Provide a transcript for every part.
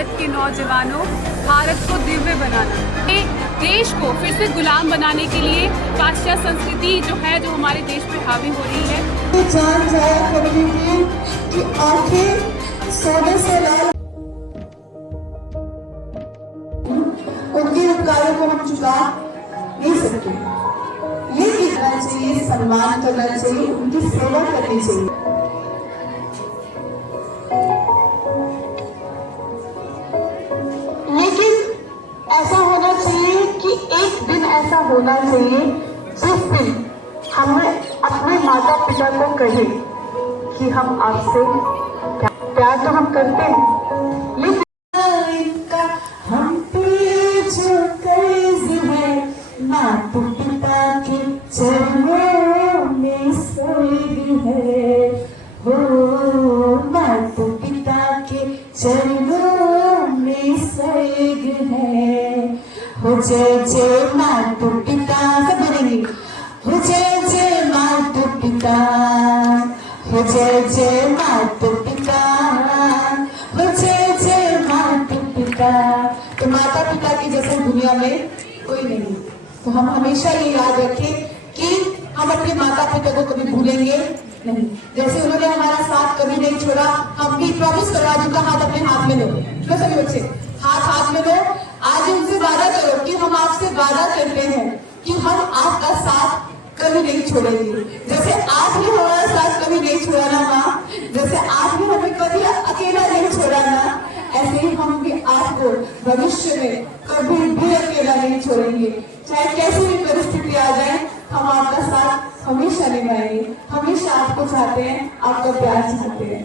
भारत के नौजवानों, भारत को दिव्य बनाना, ये देश को फिर से गुलाम बनाने के लिए पाश्चात्य संस्कृति जो है, जो हमारे देश पे हावी हो रही है, जान जाया करती थी कि आंखें सोने से लाल, उनके उपकारों को हम चुका नहीं सकते। ये करना चाहिए, सम्मान करना चाहिए, उनकी सेवा करनी चाहिए। लेकिन ऐसा होना चाहिए कि एक दिन ऐसा होना चाहिए जिस दिन हमें अपने माता पिता को कहे कि हम आपसे प्यार तो हम करते हैं, लेकिन हम पे जो कर्ज है माता पिता के चरणों में स्वर्ग है, हो माता पिता के चरणों में स्वर्ग है। हो जय जय माता पिता, सब बोलेंगे, हो जय जय माता पिता, हो जय जय माता पिता, हो जय जय माता पिता। तो माता पिता की जैसे दुनिया में कोई नहीं, तो हम हमेशा ये याद रखें कि हम अपने माता पिता को कभी भूलेंगे नहीं। जैसे उन्होंने हमारा साथ कभी नहीं छोड़ा, हम भी प्रॉमिस करवा जिनका हाथ अपने हाथ में लो, क्यों सभी बच्चे हाथ में लो, आज उनसे वादा करो कि हम आपसे वादा करते हैं कि हम आपका साथ कभी नहीं छोड़ेंगे। जैसे आपने हमारा साथ कभी नहीं छोड़ा ना माँ, जैसे आपने हमें कभी अकेला नहीं छोड़ा ना, ऐसे ही हम भी आपको भविष्य में कभी भी अकेला नहीं छोड़ेंगे। चाहे कैसी भी परिस्थिति आ जाए, हम आपका साथ हमेशा निभाएंगे, हमेशा आपको चाहते हैं, आपका प्यार चाहते हैं।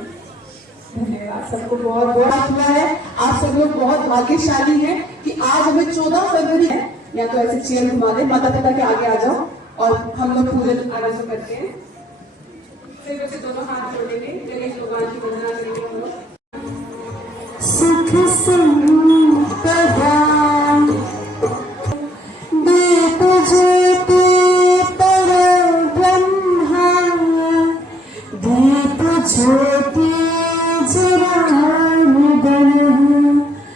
धन्यवाद सबको, बहुत बहुत शुक्रिया है। आप सब लोग बहुत भाग्यशाली हैं कि आज हमें 14 फरवरी है। या तो ऐसे चेयर घुमा दे, माता पिता के आगे आ जाओ और हम लोग पूरे आरजू करते हैं। फिर बच्चे दोनों हाथ जोड़ेंगे, गणेश भगवान की वंदना करेंगे हम लोग। सुख संपदा दीप ज्योति परब्रह्मा, दीप ज्योति जनार्दन,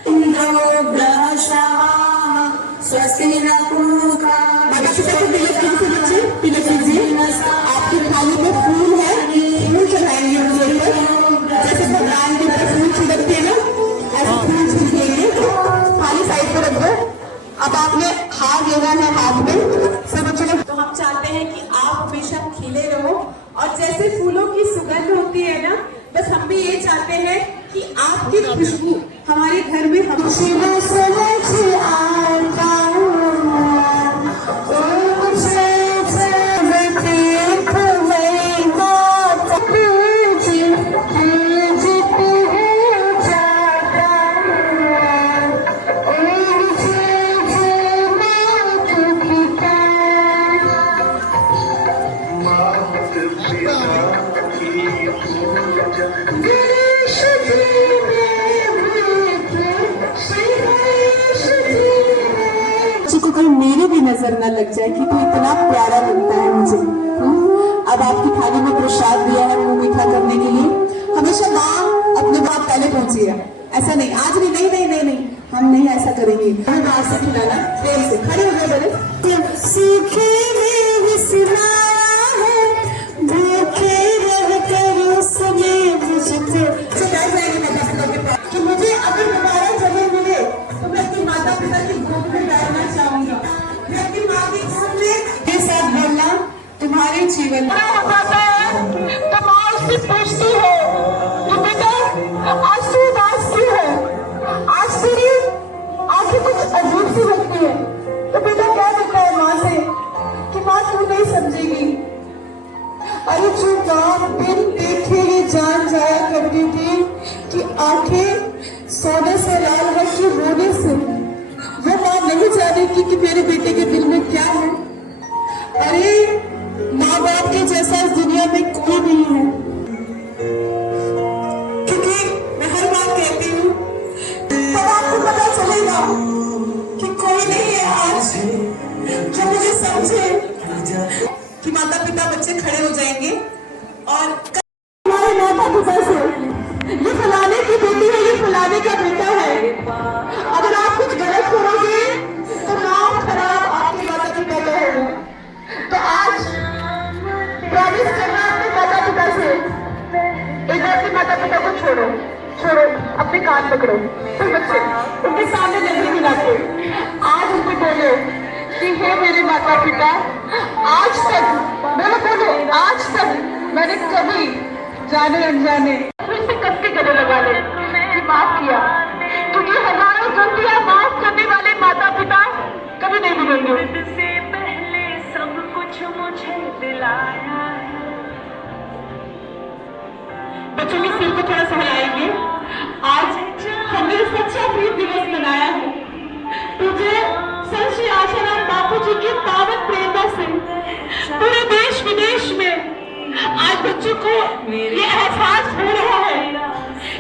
इंद्रो ग्रहशः स्वस्ति न पूर्वा। आपकी थाली में फूल है, फूल चढ़ाएंगे उनके ऊपर, जैसे भगवान के ऊपर फूल छिड़कते हैं ना, ऐसे फूल छिड़केंगे। थाली साइड पर रख दो। अब आपने हार लेना है हाथ में सब बच्चों ने। तो हम चाहते हैं कि आप हमेशा खिले रहो, और जैसे फूलों की सुगंध होती है ना, बस हम भी ये चाहते हैं कि आपकी खुशबू हमारे घर में मेरी भी नजर न लग जाए कि तू इतना प्यारा लगता है मुझे। अब आपकी थाली में प्रसाद दिया है मुंह मीठा करने के लिए। हमेशा माँ अपने बाप पहले पहुंचिए, ऐसा नहीं आज नहीं नहीं नहीं नहीं नहीं, हम नहीं ऐसा करेंगे। हमें बाहर से खिलाना, प्रेम से खड़े हो गए बड़े। सूखे में विसराया है, भूखे रहकर उसने मुझको कि मुझे अगर दोबारा जगह मिले तो मैं अपनी माता पिता की गोद में बैठना चाहूंगा। मैं अपनी माँ की गोद में ये साथ बोलना तुम्हारे जीवन में होता है। तो माँ उससे पूछती है कि बेटा आज तू उदास क्यों है, आज तेरी आंखें कुछ अजीब सी लगती है। तो बेटा क्या कहता है माँ से कि माँ तू नहीं समझेगी। अरे जो माँ बिन देखे ही जान जाया करती थी कि आंखें सोने से लाल है कि रोने से, वो माँ नहीं जानेगी कि मेरे बेटे के दिल में क्या है। अरे माँ बाप के जैसा इस दुनिया में कोई नहीं है, क्योंकि मैं हर बात कहती हूँ तब आपको पता चलेगा कि कोई नहीं है आज जो मुझे समझे कि माता पिता बच्चे खड़े हो जाएंगे और हमारे माता पिता से ये फलाने की बेटी है, ये फलाने का बेटा है, अपने कान पकड़ो, फिर बच्चे उनके सामने नहीं मिलाते, आज उनको बोलो कि हे मेरे माता पिता, आज तक बोलो आज तक मैंने कभी जाने अनजाने फिर से कस के गले लगा ले कि माफ किया, क्योंकि हजारों गलतियां माफ करने वाले माता पिता कभी नहीं मिलेंगे। से पहले सब कुछ मुझे दिलाया है। बच्चों के सिर को थोड़ा सहलाएंगे। आज हमने सच्चा प्रेम दिवस मनाया है। तुझे सर श्री आशाराम बापू जी की पावन प्रेरणा से पूरे देश विदेश में आज बच्चों को ये एहसास हो रहा है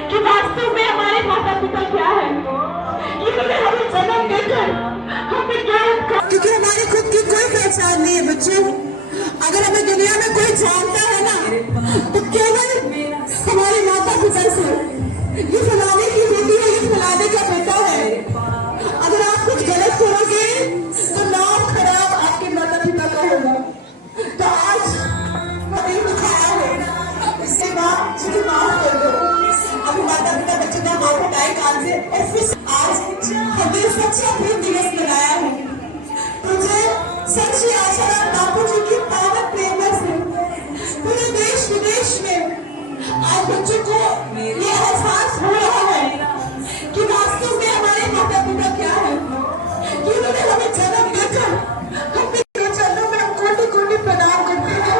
कि वास्तव में हमारे माता पिता क्या है। इन्होंने हमें जन्म देकर हमें ज्ञान, क्योंकि हमारी खुद की कोई पहचान नहीं है बच्चों। अगर हमें दुनिया में कोई जानता है ना तो केवल हमारे माता पिता से। ये फलाने की बेटी है, ये फलाने का बेटा है। अगर आप कुछ गलत करोगे तो नाम खराब आपके माता पिता का होगा। तो आज हमें दिखाया है, इसके बाद मुझे माफ कर दो। अभी माता पिता बच्चों का हाथ उठाए कान से और फिर आज हमने सच्चा प्रेम दिवस मनाया है। तुझे सर श्री आशाराम बापू जी की पावन प्रेरणा से पूरे देश विदेश में आज बच्चों को ये एहसास हो रहा है कि वास्तव में हमारे माता पिता क्या है, कि उन्होंने हमें जन्म देकर अपने चरणों में कोटि कोटि प्रणाम करते हैं,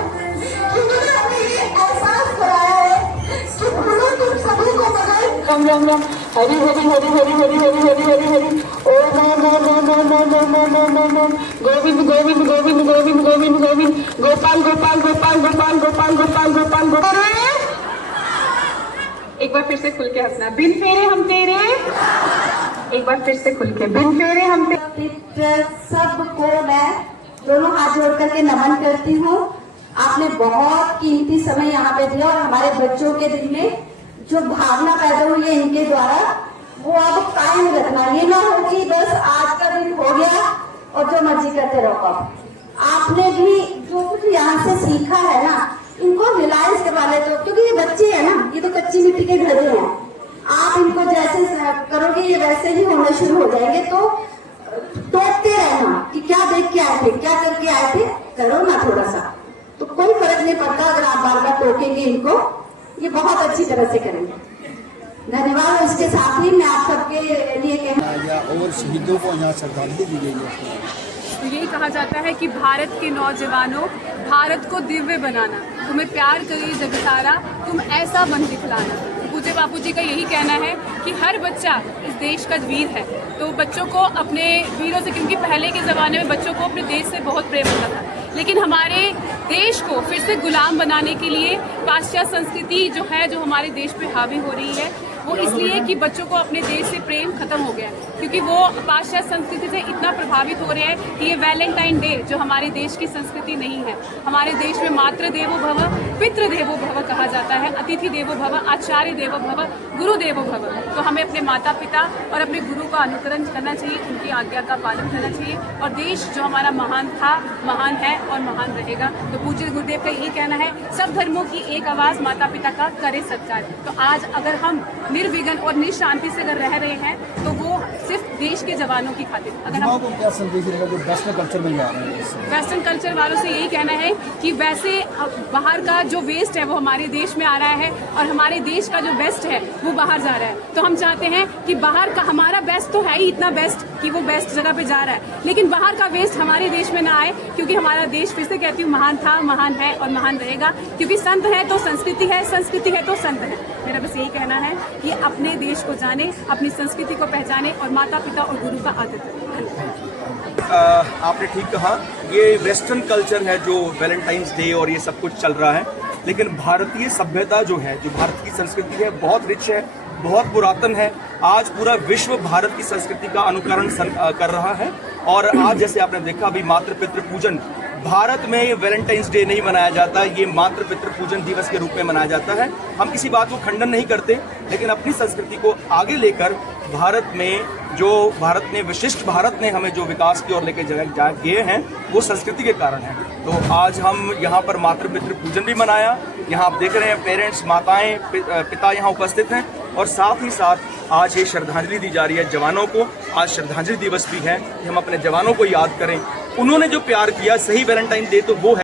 कि उन्होंने हमें ये एहसास कराया है कि भूलो तुम सभी को मगर राम राम राम हरि हरि हरि हरि हरि हरि हरि हरि हरि ओम ओम ओम ओम ओम ओम ओम ओम ओम ओम ओम गोविंद गोविंद गोविंद गोविंद गोविंद गोविंद गोपाल गोपाल गोपाल गोपाल गोपाल गोपाल गोपाल गोपाल। एक बार फिर से खुल के हंसना। बिन फेरे हम तेरे, एक बार फिर से खुल के, बिन फेरे हम तेरे। सबको मैं दोनों हाथ जोड़ करके नमन करती हूँ। आपने बहुत कीमती समय यहाँ पे दिया और हमारे बच्चों के दिल में जो भावना पैदा हुई है इनके द्वारा वो अब कायम रखना। ये ना हो कि बस आज का दिन हो गया और जो मर्जी करते रहो। आपने भी जो कुछ यहाँ से सीखा है ना, इनको रिलाइज करवा ले, तो क्योंकि ये बच्चे हैं ना, ये तो कच्ची मिट्टी के घर हैं। आप इनको जैसे करोगे ये वैसे ही होना शुरू हो जाएंगे। तो टोकते रहना कि क्या देख के आए थे, क्या करके आए थे, करो ना थोड़ा सा, तो कोई फर्क नहीं पड़ता अगर आप बार बार टोकेंगे इनको। ये बहुत अच्छी तरह से करेंगे। धन्यवाद। इसके साथ ही मैं आप सबके लिए कहना और शहीदों को यहाँ श्रद्धांजलि दी गई है। तो यही कहा जाता है कि भारत के नौजवानों, भारत को दिव्य बनाना, तुम्हें प्यार करे जग सारा, तुम ऐसा बन दिखलाना। पूज्य बापू जी का यही कहना है कि हर बच्चा इस देश का वीर है। तो बच्चों को अपने वीरों से, क्योंकि पहले के ज़माने में बच्चों को अपने देश से बहुत प्रेम होता था, लेकिन हमारे देश को फिर से गुलाम बनाने के लिए पाश्चात्य संस्कृति जो है, जो हमारे देश पे हावी हो रही है, वो इसलिए कि बच्चों को अपने देश से प्रेम खत्म हो गया, क्योंकि वो पाश्चात्य संस्कृति से इतना प्रभावित हो रहे हैं कि ये वैलेंटाइन डे जो हमारे देश की संस्कृति नहीं है। हमारे देश में मातृ देवो भव, पितृ देवो भव कहा जाता है, अतिथि देवो भव, आचार्य देवो भव, गुरु देवो भव। तो हमें अपने माता पिता और अपने गुरु का अनुकरण करना चाहिए, उनकी आज्ञा का पालन करना चाहिए, और देश जो हमारा महान था, महान है और महान रहेगा। तो पूज्य गुरुदेव का यही कहना है, सब धर्मों की एक आवाज़, माता पिता का करे सत्कार। तो आज अगर हम निर्विघ्न और निशांति से अगर रह रहे हैं तो वो सिर्फ देश के जवानों की खातिर। अगर हम क्या संदेश रहेगा जो वेस्टर्न कल्चर में जा रहे हैं? वेस्टर्न कल्चर वालों से यही कहना है कि वैसे बाहर का जो वेस्ट है वो हमारे देश में आ रहा है और हमारे देश का जो बेस्ट है वो बाहर जा रहा है। तो हम चाहते हैं कि बाहर का हमारा बेस्ट तो है ही इतना बेस्ट कि वो बेस्ट जगह पे जा रहा है, लेकिन बाहर का वेस्ट हमारे देश में ना आए, क्योंकि हमारा देश फिर से कहती हूँ महान था, महान है और महान रहेगा। क्योंकि संत है तो संस्कृति है, संस्कृति है तो संत है। मेरा बस यही कहना है कि अपने देश को जाने, अपनी संस्कृति को पहचाने और माता पिता और गुरु का आदर करें। आपने ठीक कहा, ये वेस्टर्न कल्चर है जो वैलेंटाइंस डे और ये सब कुछ चल रहा है, लेकिन भारतीय सभ्यता जो है, जो भारत की संस्कृति है, बहुत रिच है, बहुत पुरातन है। आज पूरा विश्व भारत की संस्कृति का अनुकरण कर रहा है। और आज जैसे आपने देखा अभी मातृ पितृ पूजन भारत में ये वैलेंटाइंस डे नहीं मनाया जाता, ये मातृ पितृ पूजन दिवस के रूप में मनाया जाता है। हम किसी बात को खंडन नहीं करते, लेकिन अपनी संस्कृति को आगे लेकर भारत ने विशिष्ट भारत ने हमें जो विकास की ओर लेकर गए हैं, वो संस्कृति के कारण है। तो आज हम यहाँ पर मातृ पितृ पूजन भी मनाया। यहाँ आप देख रहे हैं पेरेंट्स, माताएं, पिता यहाँ उपस्थित हैं, और साथ ही साथ आज ये श्रद्धांजलि दी जा रही है जवानों को। आज श्रद्धांजलि दिवस भी है कि हम अपने जवानों को याद करें। उन्होंने जो प्यार किया, सही वैलेंटाइन डे तो वो है।